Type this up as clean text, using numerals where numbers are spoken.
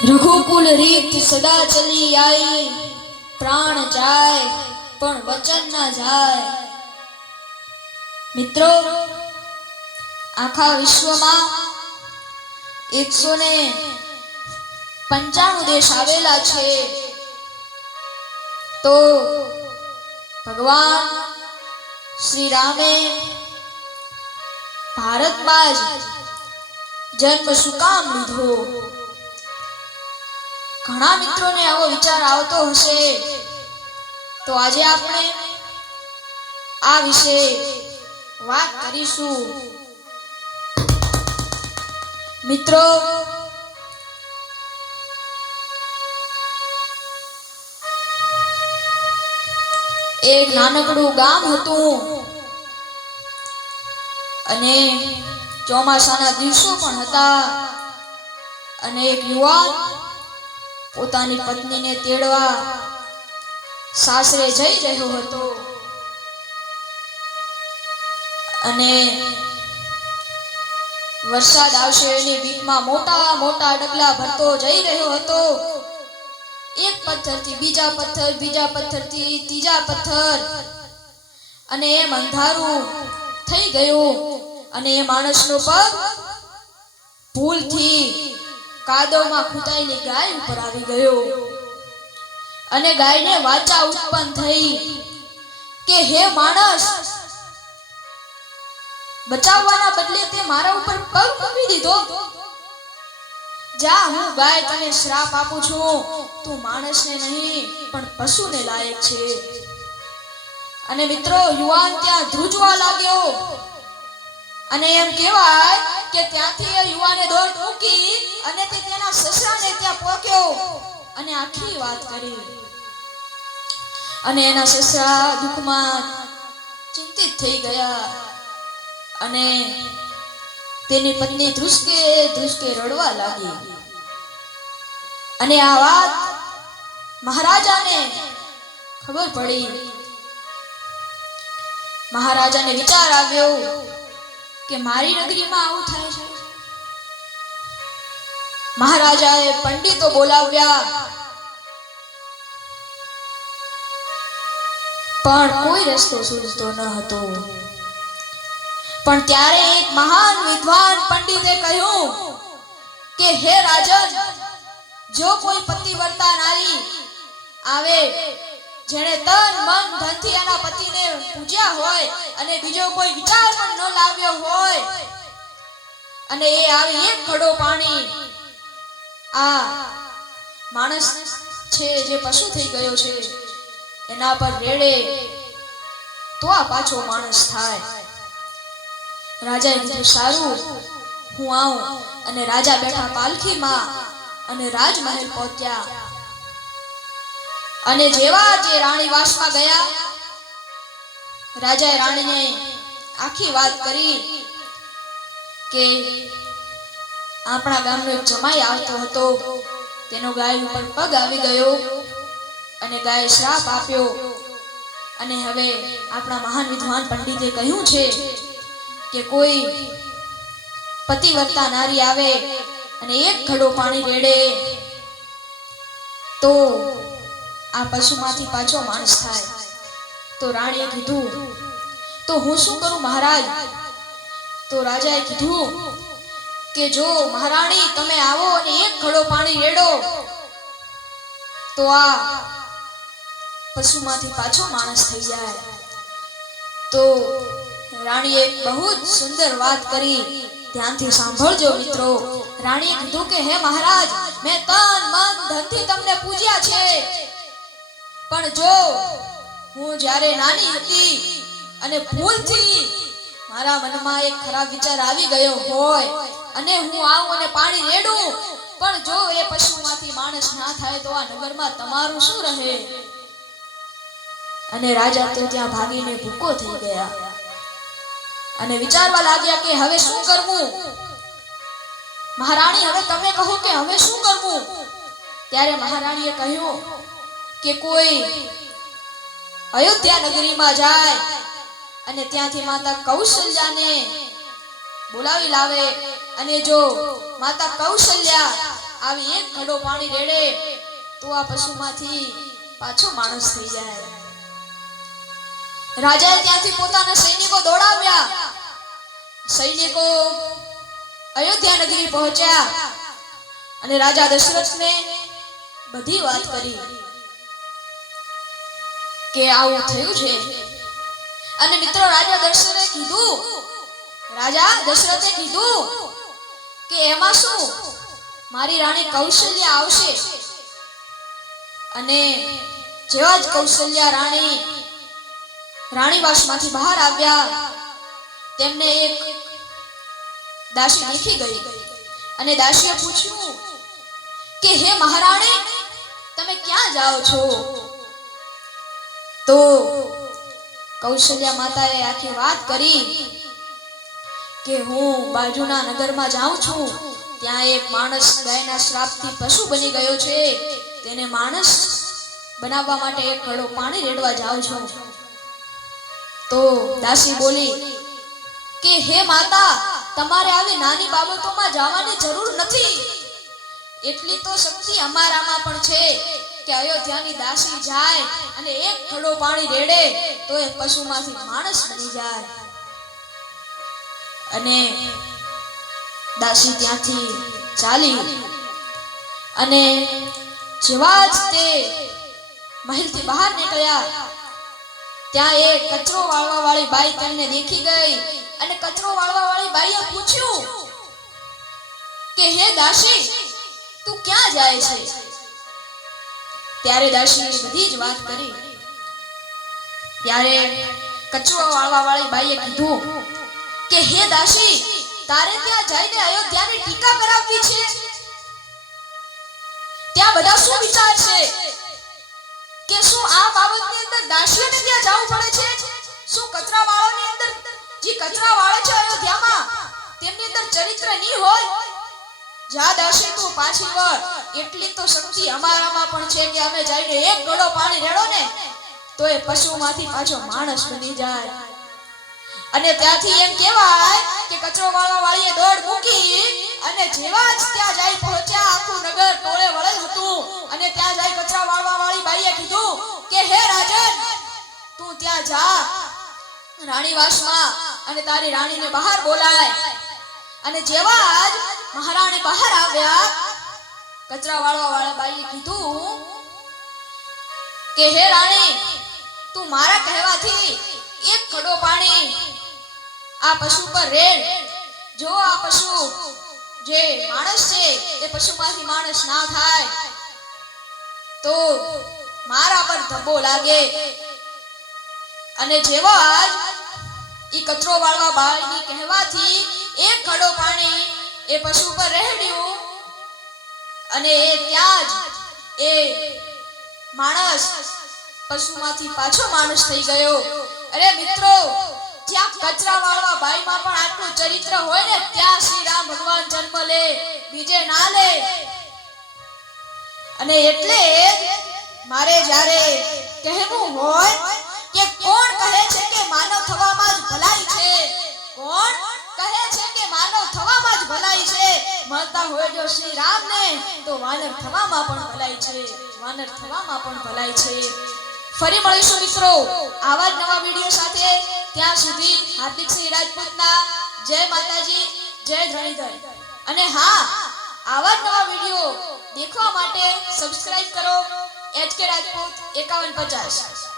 रघुकुल रीत सदा चली आई, प्राण जाए पण वचन न जाए। मित्रों, आखा विश्व में 195 देश आवेला छे, तो भगवान श्री रामे भारत में जन्म शू काम लीधो। घणा मित्रों ने आवो विचार आवतो हशे, तो आजे आपणे आ विषय बात करीशुं। मित्रों, एक नानकड़ू गाम हतुं अने ચોમાસાના દિવસો પણ હતા અને એક યુવાન પોતાની પત્નીને તેડવા સાસરે જઈ રહ્યો હતો અને વરસાદ આવશે એની બીકમાં મોટા મોટા ડગલા ભરતો જઈ રહ્યો હતો। એક પથ્થરથી બીજા પથ્થરથી ત્રીજા પથ્થર અને એમ અંધારું થઈ ગયું અને એ માણસનો પગ ભૂલથી કાદવમાં ખૂંટાયેલી ગાય ઉપર આવી ગયો અને ગાયને વાચા ઉત્પન્ન થઈ કે હે માણસ, બચાવવાના બદલે તે મારા ઉપર પગ મૂકી દીધો। જા, હું ગાય તને શ્રાપ આપું છું, તું માણસને નહીં પણ પશુને લાયક છે। અને મિત્રો, યુવાન ત્યાં ધ્રુજવા લાગ્યો અને એમ કહેવાય કે ત્યાંથી એ યુવાને દોડ મૂકી અને તે તેના સસરાને ત્યાં પહોંચ્યો અને આખી વાત કરી અને એના સસરા દુઃખમાં ચિંતિત થઈ ગયા અને તેની પત્ની ધ્રુસકે ધ્રુસકે રડવા લાગી અને આ વાત મહારાજાને ખબર પડી। મહારાજાને વિચાર આવ્યો કે મારી નગરીમાં આવું થાય છે। મહારાજાએ પંડિતો બોલાવ્યા પણ કોઈ રસ્તો સૂઝતો ન હતો। પણ ત્યારે એક મહાન વિદ્વાન પંડિતે કહ્યું કે હે રાજન, જો કોઈ પતિવ્રતા નારી આવે જેણે તન મન ધનથી એના પતિને પૂજ્યા હોય અને બીજો કોઈ વિચાર પણ ન લાવ્યો હોય અને એ આવી એક ઘડો પાણી આ માણસ છે જે પશુ થઈ ગયો છે એના પર રેડે તો આ પાછો માણસ થાય। રાજાએ કીધું, સારું, હું આવું। અને રાજા બેઠા પાલખીમાં અને રાજમહેલ પહોંચ્યા અને જેવા જે રાણીવાસમાં ગયા, રાજાએ રાણીને આખી વાત કરી કે આપણા ગામનો એક જમાઈ આવતો હતો, તેનો ગાય ઉપર પગ આવી ગયો અને ગાયે શ્રાપ આપ્યો અને હવે આપણા મહાન વિદ્વાન પંડિતે કહ્યું છે કે કોઈ પતિવ્રતા નારી આવે અને એક ઘડો પાણી રેડે તો આ પશુમાંથી પાછો માણસ થાય। તો રાણીએ કીધું, તો હું શું કરું મહારાજ? તો રાજાએ કીધું કે જો મહારાણી તમે આવો અને એક ઘડો પાણી રેડો તો આ પશુમાંથી પાછો માણસ થઈ જાય। તો રાણીએ એક બહુ જ સુંદર વાત કરી, ध्यानथी सांभळजो मित्रों। राणीए कीधुं के हे महाराज, मैं तन मन धनथी तमने पूज्या छे, पण जो हूँ ज्यारे नानी हती अने भूलथी मारा मनमा एक खराब विचार आवी गयो होय अने हूँ आऊं अने पाणी रेडूं, पण जो ए पशुमांथी माणस ना थाय तो आ नगरमां तमारुं शुं रहे? अने राजा तो त्यां भागीने भूको थई गया અને વિચારવા લાગ્યા કે હવે શું કરવું? મહારાણી, હવે તમે કહો કે હવે શું કરવું? ત્યારે મહારાણીએ કહ્યું કે કોઈ અયોધ્યા નગરીમાં જાય અને ત્યાંથી માતા કૌશલ્યાને બોલાવી લાવે અને જો માતા કૌશલ્યા આવી એક ઘડો પાણી રેડે તો આ પશુમાંથી પાછો માણસ થઈ જાય. રાજાએ ત્યાંથી પોતાના સૈનિકો દોડાવ્યા. સૈનિકો અયોધ્યા નગરી પહોંચ્યા અને રાજા દશરથને બધી વાત કરી કે આવું થયું છે. અને મિત્રો રાજા દશરથે કીધું કે એમાં શું, મારી રાણી કૌશલ્યા આવશે. અને જેવા જ કૌશલ્યા રાણીવાસમાંથી બહાર આવ્યા તેમને એક દાસી દેખી ગઈ અને દાસીએ પૂછ્યું કે હે મહારાણી, તમે ક્યાં જાઓ છો? તો કૌશલ્યા માતાએ આખી વાત કરી કે હું બાજુના નગરમાં જાઉં છું, ત્યાં એક માણસ ગાયના શ્રાપથી પશુ બની ગયો છે, તેને માણસ બનાવવા માટે એક ઘડો પાણી રેડવા જાઉં છું. તો દાસી બોલી કે હે માતા, તમારે આવી નાની બાબતોમાં જવાની જરૂર નથી. એટલી તો શક્તિ અમારામાં પણ છે કે અયોધ્યાની દાસી જાય અને એક ઘડો પાણી રેડે તો એ પશુમાંથી માણસ બની જાય. અને દાસી ત્યાંથી ચાલી અને જેવા જ તે મહેલથી બહાર નીકળ્યા ત્યાં એક કચરો વાળવા વાળી બાઈ તેમને દેખી ગઈ અને કચરો વાળવા વાળી બાઈએ પૂછ્યું કે હે દાસી, તું ક્યાં જાય છે? ત્યારે દાસીએ બધી જ વાત કરી. ત્યારે કચરો વાળવા વાળી બાઈએ કીધું કે હે દાસી, તારે ત્યાં જઈને અયોધ્યાની ટીકા કરાવવી છે? ત્યાં બધા શું વિચારશે કે શું આ બાબતની અંદર દાસીઓને ત્યાં જવું પડે છે? શું કચરાવાળાની અંદર જે કચરા વાળે છે અયોધ્યામાં તેમની અંદર ચરિત્ર નહીં હોય? જા દાસી, તું પાછી વળ. એટલી તો શક્તિ અમારામાં પણ છે કે અમે જઈને એક ઘડો પાણી રેડો ને તો એ પશુમાંથી પાછો માણસ બની જાય. અને ત્યાંથી એમ કહેવાય કે કચરો વાળવા વાળીએ દોડ મૂકી અને જેવા જ ત્યાં જઈ પહોંચ્યા, આખું નગર ટોળે વળેલ હતું અને ત્યાં જઈ કચરા વાળવા વાળી બાઈએ કીધું કે હે રાજન, તું ત્યાં જા રાણીવાસમાં અને તારી રાણીને બહાર બોલાય. અને જેવા જ મહારાણી બહાર આવ્યા, કચરા વાળવા વાળા બાઈએ કીધું કે હે રાણી, તું મારા કહેવાથી એક ઘડો પાણી આ પશુ પર રેડ. જો આ પશુ જે માણસ છે એ પશુમાંથી માણસ ના થાય તો મારા પર ધબ્બો લાગે. અને જેવા જ ઈ કચરો વાળવા બાઈની કહેવાથી એક ઘડો પાણી એ પશુ પર રેડ્યું અને એ ત્યાં જ એ માણસ પશુમાંથી પાછો માણસ થઈ ગયો. અરે મિત્રો, જ્યાં કચરા વાળવા બાઈમાં પણ આટલું ચરિત્ર હોય ને ત્યાં શ્રી રામ ભગવાન જન્મ લે, બીજે ના લે. અને એટલે મારે જ્યારે કહેવું હોય કે કોણ કહે છે કે માનવ થવામાં જ ભલાઈ છે, કોણ કહે છે કે માનવ થવામાં જ ભલાઈ છે, મળતા હોય જો શ્રી રામને તો વાનર થવામાં પણ ભલાઈ છે, વાનર થવામાં પણ ભલાઈ છે. ફરી મળીશું મિત્રો આવા જ નવા વિડીયો સાથે. ત્યાં સુધી હાર્દિક સિંહ રાજપૂતના જય માતાજી, જય ધરણીધર. અને હા, આવા જ નવા વિડીયો દેખવા માટે સબસ્ક્રાઇબ કરો HK રાજપૂત 5150.